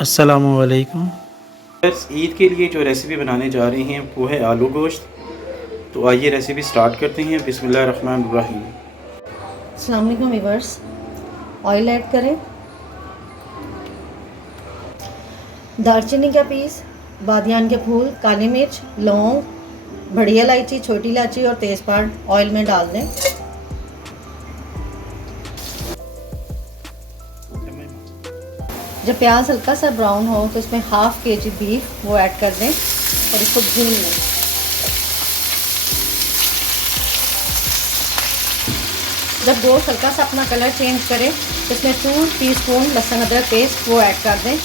अस्सलामुअलैकुम। बस ईद के लिए जो रेसिपी बनाने जा रहे हैं वो है आलू गोश्त। तो आइए रेसिपी स्टार्ट करते हैं। बिस्मिल्लाहिर्रहमानिर्रहीम। अस्सलाम वालेकुम व्यूअर्स। ऑयल ऐड करें, दालचीनी का पीस, बादियान के फूल, काली मिर्च, लौंग, बड़ी इलायची, छोटी इलायची और तेज़पात ऑयल में डाल दें। जब प्याज हल्का सा ब्राउन हो तो इसमें हाफ़ kg बीफ वो ऐड कर दें और इसको भून लें। जब गोश्त हल्का सा अपना कलर चेंज करे तो इसमें 2 टीस्पून लहसुन अदरक पेस्ट वो ऐड कर दें।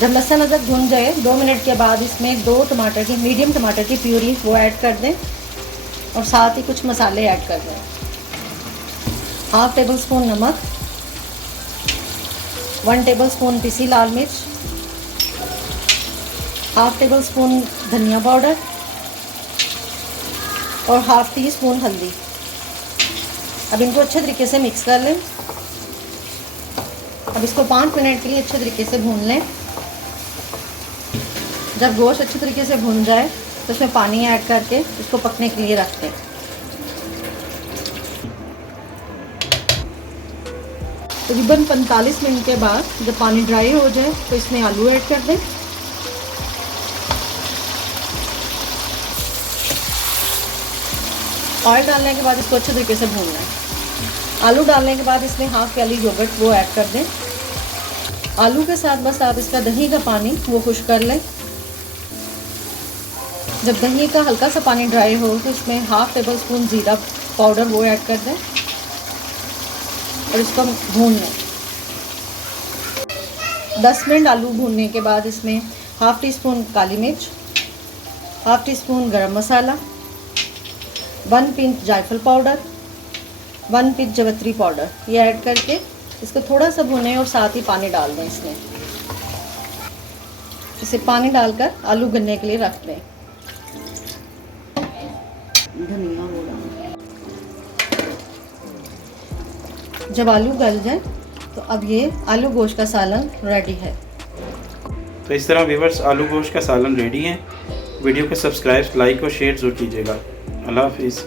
जब लहसुन अदरक भुन जाए 2 मिनट के बाद इसमें 2 टमाटर की मीडियम टमाटर की प्यूरी वो ऐड कर दें और साथ ही कुछ मसाले ऐड कर दें। हाफ़ टेबल स्पून नमक, 1 टेबल स्पून पिसी लाल मिर्च, हाफ़ टेबल स्पून धनिया पाउडर और हाफ़ टी स्पून हल्दी। अब इनको अच्छे तरीके से मिक्स कर लें। अब इसको 5 मिनट के लिए अच्छे तरीके से भून लें। जब गोश्त अच्छे तरीके से भुन जाए तो इसमें पानी ऐड करके इसको पकने के लिए रख दें। तकरीबन 45 मिनट के बाद जब पानी ड्राई हो जाए तो इसमें आलू ऐड कर दें। ऑयल डालने के बाद इसको अच्छे तरीके से भूनना है। आलू डालने के बाद इसमें हाफ़ प्याली योगर्ट वो ऐड कर दें। आलू के साथ बस आप इसका दही का पानी वो खुश कर लें। जब दही का हल्का सा पानी ड्राई हो तो इसमें हाफ़ टेबल स्पून ज़ीरा पाउडर वो ऐड कर दें और इसको भून लें। 10 मिनट आलू भूनने के बाद इसमें हाफ़ टी स्पून काली मिर्च, हाफ़ टी स्पून गरम मसाला, 1 पिंच जायफल पाउडर, 1 पिंच जवित्री पाउडर ये ऐड करके इसको थोड़ा सा भुनें और साथ ही पानी डाल दें। इसमें इसे पानी डालकर आलू गलने के लिए रख दें। धनिया वो डालें। जब आलू गल जाए तो अब ये आलू गोश्त का सालन रेडी है। तो इस तरह व्यूअर्स आलू गोश्त का सालन रेडी है। वीडियो को सब्सक्राइब, लाइक और शेयर ज़रूर कीजिएगा। अल्लाह हाफिज़।